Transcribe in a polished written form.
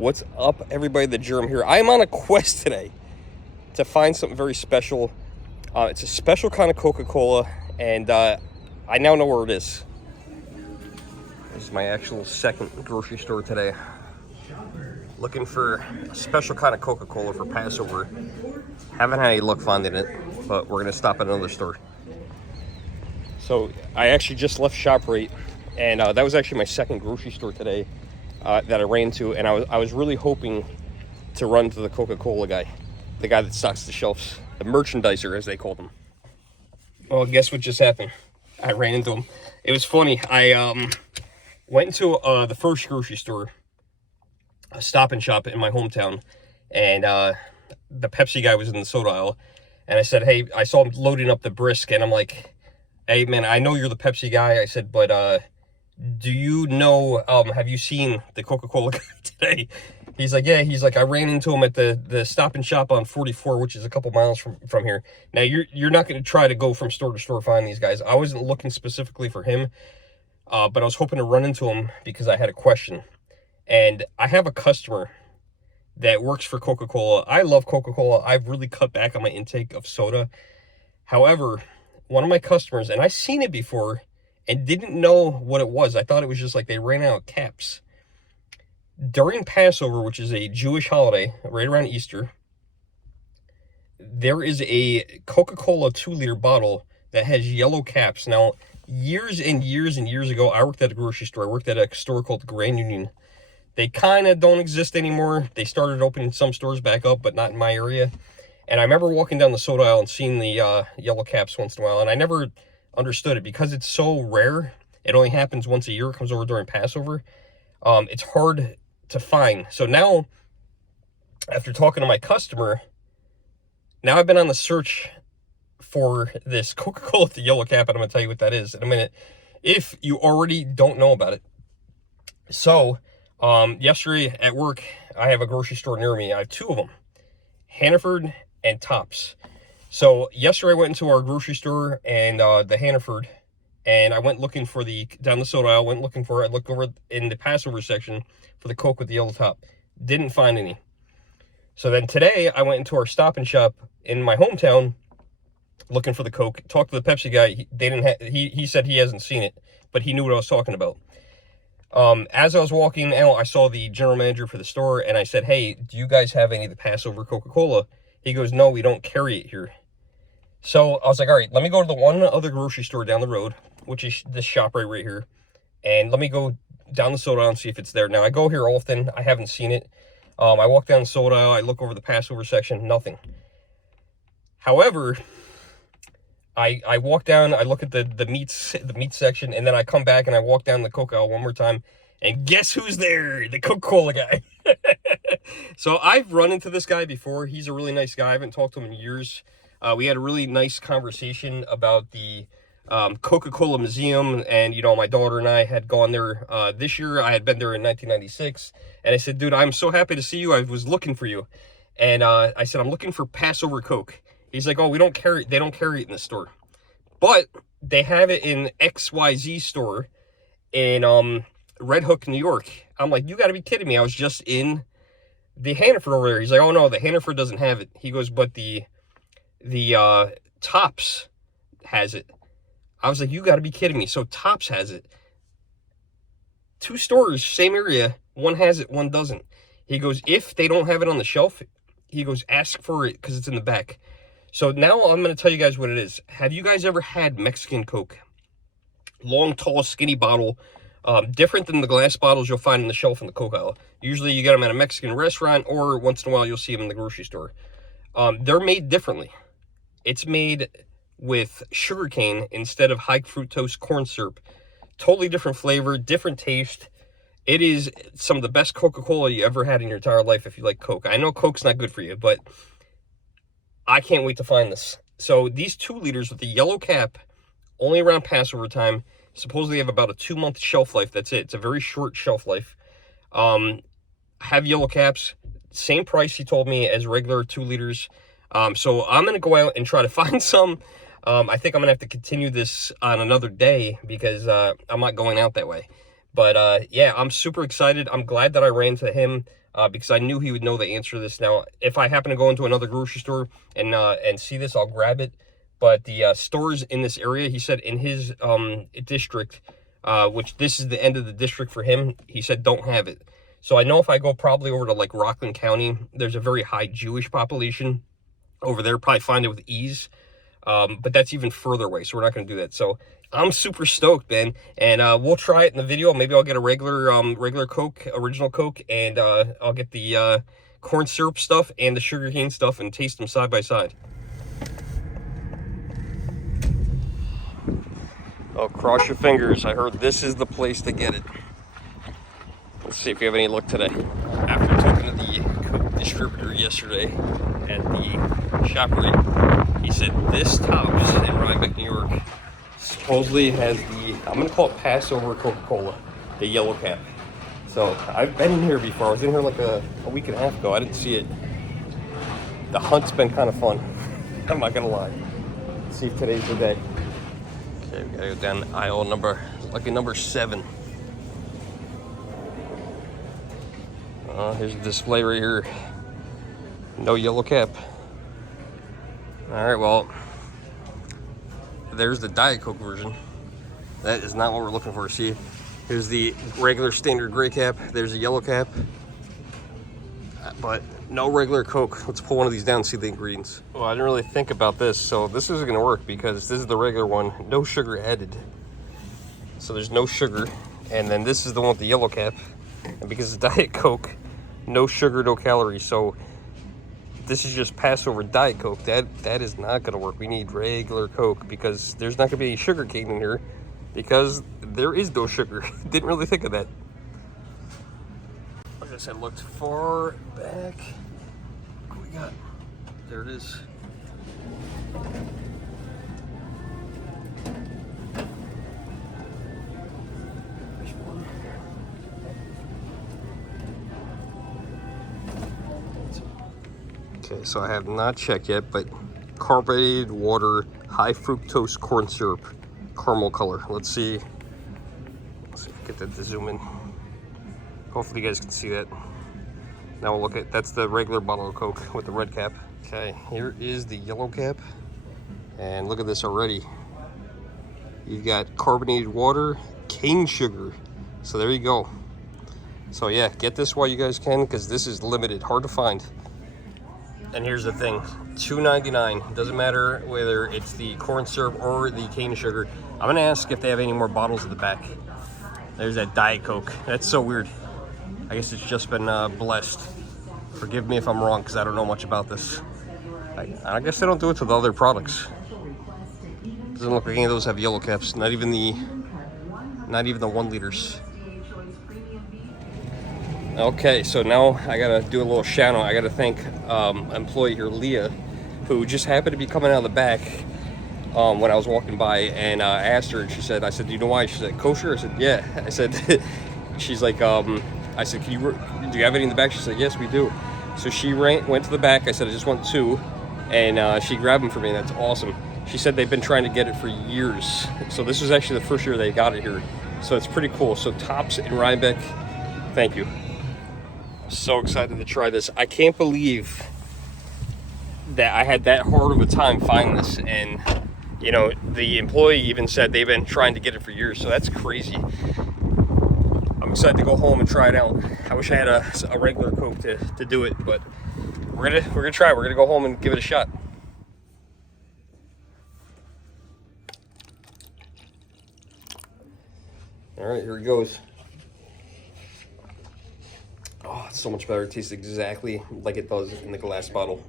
What's up, everybody? The Germ here. I am on a quest today to find something very special. It's a special kind of Coca-Cola, and I now know where it is. This is my actual second grocery store today. Looking for a special kind of Coca-Cola for Passover. Haven't had any luck finding it, but we're gonna stop at another store. So I actually just left ShopRite, and that was actually my second grocery store today that I ran to, and I was really hoping to run to the Coca-Cola guy, the guy that stocks the shelves, the merchandiser as they call them. Well, guess what just happened? I ran into him. It was funny. I went into the first grocery store, a Stop and Shop in my hometown, and the Pepsi guy was in the soda aisle, and I said, hey, I saw him loading up the brisk, and I'm like, hey man, I know you're the Pepsi guy. I said, but do you know, have you seen the Coca-Cola guy today? He's like, yeah. He's like, I ran into him at the Stop and Shop on 44, which is a couple miles from here. Now, you're not going to try to go from store to store find these guys. I wasn't looking specifically for him, but I was hoping to run into him because I had a question. And I have a customer that works for Coca-Cola. I love Coca-Cola. I've really cut back on my intake of soda. However, one of my customers, and I've seen it before, and didn't know what it was. I thought it was just like they ran out of caps. During Passover, which is a Jewish holiday, right around Easter, there is a Coca-Cola 2-liter bottle that has yellow caps. Now, years and years and years ago, I worked at a grocery store. I worked at a store called Grand Union. They kind of don't exist anymore. They started opening some stores back up, but not in my area. And I remember walking down the soda aisle and seeing the yellow caps once in a while, and I never understood it because it's so rare. It only happens once a year. It comes over during Passover. It's hard to find. So now, after talking to my customer, now I've been on the search for this Coca-Cola with the yellow cap, and I'm going to tell you what that is in a minute, if you already don't know about it. So, yesterday at work, I have a grocery store near me. I have two of them, Hannaford and Tops. So yesterday I went into our grocery store and the Hannaford, and I went looking for down the soda aisle, went looking for it. I looked over in the Passover section for the Coke with the yellow top. Didn't find any. So then today I went into our Stop and Shop in my hometown looking for the Coke. Talked to the Pepsi guy. He said he hasn't seen it, but he knew what I was talking about. As I was walking out, I saw the general manager for the store, and I said, hey, do you guys have any of the Passover Coca-Cola? He goes, no, we don't carry it here. So I was like, all right, let me go to the one other grocery store down the road, which is this ShopRite right here, and let me go down the soda aisle and see if it's there. Now, I go here often. I haven't seen it. I walk down the soda aisle. I look over the Passover section. Nothing. However, I walk down. I look at the meat section, and then I come back and I walk down the Coke aisle one more time. And guess who's there? The Coca-Cola guy. So I've run into this guy before. He's a really nice guy. I haven't talked to him in years. We had a really nice conversation about the Coca-Cola Museum, and you know, my daughter and I had gone there this year. I had been there in 1996, and I said, dude, I'm so happy to see you. I was looking for you. And I said, I'm looking for Passover Coke. He's like, oh, they don't carry it in the store, but they have it in XYZ store in Red Hook, New York. I'm like, you got to be kidding me. I was just in the Hannaford over there. He's like, oh no, the Hannaford doesn't have it. He goes, but the Tops has it. I was like, you got to be kidding me. So Tops has it. Two stores, same area. One has it, one doesn't. He goes, if they don't have it on the shelf, he goes, ask for it because it's in the back. So now I'm going to tell you guys what it is. Have you guys ever had Mexican Coke? Long, tall, skinny bottle. Different than the glass bottles you'll find on the shelf in the Coke aisle. Usually you get them at a Mexican restaurant, or once in a while you'll see them in the grocery store. They're made differently. It's made with sugarcane instead of high fructose corn syrup. Totally different flavor, different taste. It is some of the best Coca-Cola you ever had in your entire life if you like Coke. I know Coke's not good for you, but I can't wait to find this. So these 2 liters with the yellow cap, only around Passover time, supposedly have about a 2-month shelf life. That's it. It's a very short shelf life. Have yellow caps. Same price, he told me, as regular 2 liters. So I'm going to go out and try to find some. I think I'm going to have to continue this on another day because I'm not going out that way. But yeah, I'm super excited. I'm glad that I ran to him because I knew he would know the answer to this. Now, if I happen to go into another grocery store and see this, I'll grab it. But the stores in this area, he said in his district, which this is the end of the district for him, he said don't have it. So I know if I go probably over to like Rockland County, there's a very high Jewish population over there, probably find it with ease. But that's even further away, so we're not going to do that. So I'm super stoked, man, and we'll try it in the video. Maybe I'll get a regular Coke, original Coke, and I'll get the corn syrup stuff and the sugarcane stuff and taste them side by side. Oh, cross your fingers. I heard this is the place to get it. Let's see if we have any luck today. After talking to the Coke distributor yesterday at the ShopRite, he said this Tops in Rhinebeck, New York, supposedly has the, I'm going to call it Passover Coca-Cola, the yellow cap. So I've been in here before. I was in here like a week and a half ago. I didn't see it. The hunt's been kind of fun. I'm not going to lie. Let's see if today's the day. Okay, we got to go down aisle lucky number 7. Here's the display right here. No yellow cap. All right, well, there's the Diet Coke version. That is not what we're looking for. See, here's the regular standard gray cap. There's a yellow cap, but no regular Coke. Let's pull one of these down and see the ingredients. Well, I didn't really think about this, so this isn't gonna work because this is the regular one, no sugar added. So there's no sugar, and then this is the one with the yellow cap, and because it's Diet Coke, no sugar, no calories. So this is just Passover Diet Coke. That is not gonna work. We need regular Coke because there's not gonna be any sugar cane in here because there is no sugar. Didn't really think of that. Like I said, looked far back. What we got? There it is. Okay, so I have not checked yet, but carbonated water, high fructose corn syrup, caramel color. Let's see if I get that to zoom in. Hopefully you guys can see that. Now we'll look at, that's the regular bottle of Coke with the red cap. Okay, here is the yellow cap. And look at this already. You've got carbonated water, cane sugar. So there you go. So yeah, get this while you guys can because this is limited, hard to find. And here's the thing, $2.99. Doesn't matter whether it's the corn syrup or the cane sugar. I'm gonna ask if they have any more bottles in the back. There's that Diet Coke. That's so weird. I guess it's just been blessed. Forgive me if I'm wrong, because I don't know much about this. I guess they don't do it to the other products. Doesn't look like any of those have yellow caps. Not even the 1 liters. Okay, so now I gotta do a little shout out. I gotta thank employee here, Leah, who just happened to be coming out of the back when I was walking by, and I asked her, and she said, I said, do you know why? She said, kosher? I said, yeah. I said, she's like, I said, do you have any in the back? She said, yes, we do. So she went to the back. I said, I just want 2, and she grabbed them for me, and that's awesome. She said they've been trying to get it for years. So this was actually the first year they got it here. So it's pretty cool. So Tops in Rhinebeck, thank you. So excited to try this. I can't believe that I had that hard of a time finding this, and you know, the employee even said they've been trying to get it for years, so that's crazy. I'm excited to go home and try it out. I wish I had a regular Coke to do it, but we're gonna try it. We're gonna go home and give it a shot. All right, here it goes. Oh, it's so much better. It tastes exactly like it does in the glass bottle.